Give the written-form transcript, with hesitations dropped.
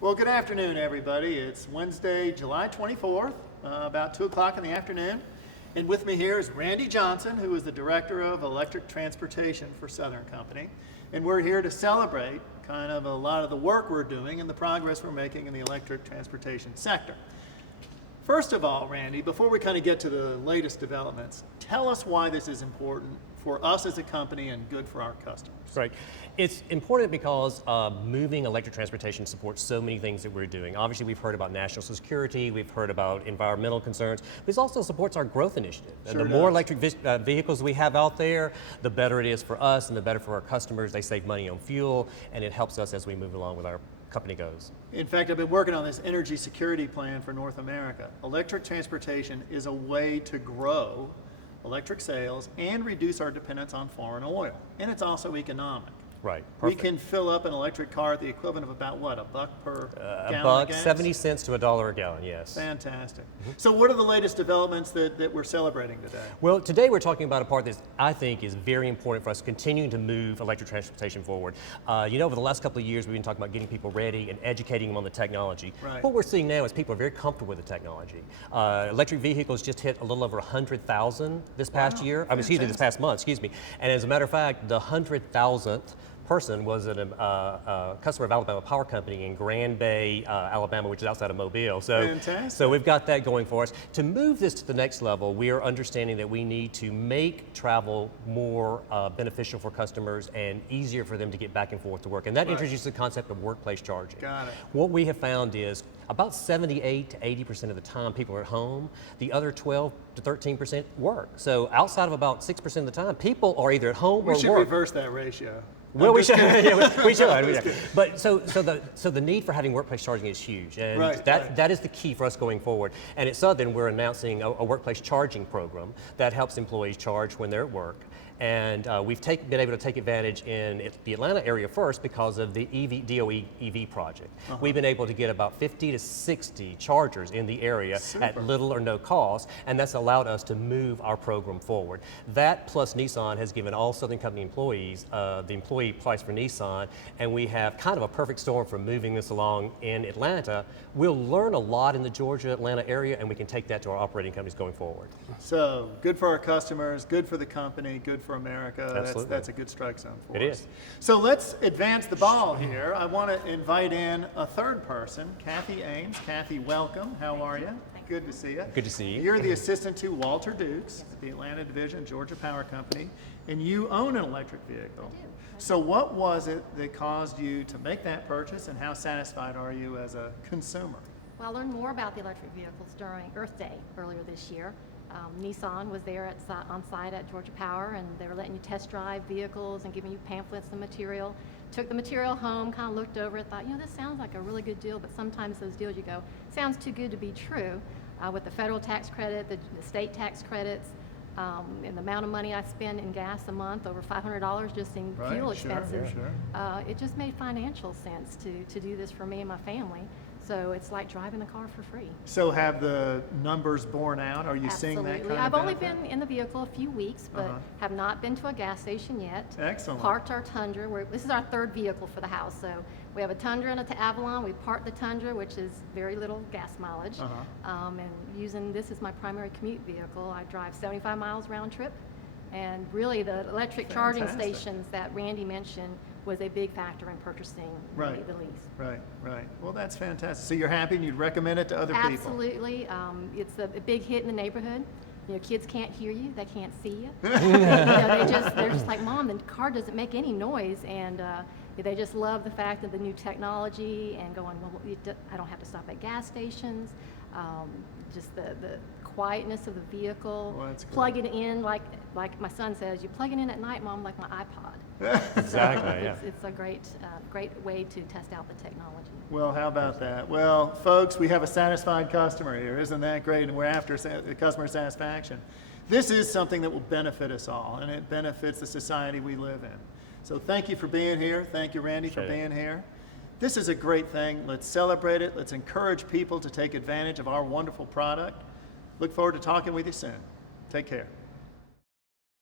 Well, good afternoon, everybody. It's Wednesday, July 24th, about 2 o'clock in the afternoon. And with me here is Randy Johnson, who is the Director of Electric Transportation for Southern Company. And we're here to celebrate kind of a lot of the work we're doing and the progress we're making in the electric transportation sector. First of all, Randy, before we kind of get to the latest developments, tell us why this is important for us as a company and good for our customers. Right. It's important because moving electric transportation supports so many things that we're doing. Obviously, we've heard about national security, we've heard about environmental concerns, but this also supports our growth initiative. Sure And the more electric vehicles we have out there, the better it is for us and the better for our customers. They save money on fuel, and it helps us as we move along with our company goes. In fact, I've been working on this energy security plan for North America. Electric transportation is a way to grow electric sales and reduce our dependence on foreign oil. And it's also economic. Right. We Perfect. can fill up an electric car at the equivalent of about what, $1 per a gallon buck, of gas? 70 cents to $1 a gallon, yes. Fantastic. So what are the latest developments that we're celebrating today? Well, today we're talking about a part that I think is very important for us continuing to move electric transportation forward. Over the last couple of years, we've been talking about getting people ready and educating them on the technology. Right. What we're seeing now is people are very comfortable with the technology. Electric vehicles just hit a little over 100,000 this past year. This past month, excuse me. And as a matter of fact, the 100,000th person was a customer of Alabama Power Company in Grand Bay, Alabama, which is outside of Mobile. So we've got that going for us. To move this to the next level, we are understanding that we need to make travel more beneficial for customers and easier for them to get back and forth to work. And that introduces the concept of workplace charging. Got it. What we have found is about 78 to 80% of the time people are at home, the other 12 to 13% work. So outside of about 6% of the time, people are either at home or We should work. reverse that ratio. Well, we should. Yeah, we should. But so the need for having workplace charging is huge, and that is the key for us going forward. And at Southern, we're announcing a workplace charging program that helps employees charge when they're at work. And we've been able to take advantage in the Atlanta area first because of the DOE EV project. We've been able to get about 50 to 60 chargers in the area at little or no cost, and that's allowed us to move our program forward. That plus Nissan has given all Southern Company employees the employee price for Nissan, and we have kind of a perfect storm for moving this along in Atlanta. We'll learn a lot in the Georgia, Atlanta area, and we can take that to our operating companies going forward. So good for our customers, good for the company, good for America. Absolutely. That's a good strike zone for us. It is. So let's advance the ball here. I want to invite in a third person, Kathy Ames. Kathy, welcome. How are you? Good to see you. Good to see you. You're the assistant to Walter Dukes at the Atlanta division, Georgia Power Company, and you own an electric vehicle. I do. So what was it that caused you to make that purchase, and how satisfied are you as a consumer? Well, I learned more about the electric vehicles during Earth Day earlier this year. Nissan was there on site at Georgia Power, and they were letting you test drive vehicles and giving you pamphlets and material. Took the material home, kind of looked over it, thought, this sounds like a really good deal, but sometimes those deals you go, sounds too good to be true. With the federal tax credit, the state tax credits, and the amount of money I spend in gas a month, over $500 just in fuel expenses. It just made financial sense to do this for me and my family. So it's like driving the car for free. So have the numbers borne out? Are you seeing that kind of I've only benefit? been in the vehicle a few weeks, but have not been to a gas station yet. Excellent. Parked our Tundra. This is our third vehicle for the house. So we have a Tundra and a Avalon. We parked the Tundra, which is very little gas mileage. And using this as my primary commute vehicle, I drive 75 miles round trip. And really the electric charging stations that Randy mentioned was a big factor in purchasing the lease. Right. Well, that's fantastic. So you're happy and you'd recommend it to other people? Absolutely. It's a big hit in the neighborhood. Kids can't hear you, they can't see you. They're just like, Mom, the car doesn't make any noise, and they just love the fact of the new technology and going, well, I don't have to stop at gas stations. Just the quietness of the vehicle. Well, that's plug it in, like my son says, you plug it in at night, Mom, like my iPod. Exactly, yeah. It's a great way to test out the technology. Well, how about that? Well, folks, we have a satisfied customer here. Isn't that great? And we're after customer satisfaction. This is something that will benefit us all, and it benefits the society we live in. So thank you for being here. Thank you, Randy, for being here. This is a great thing. Let's celebrate it. Let's encourage people to take advantage of our wonderful product. Look forward to talking with you soon. Take care.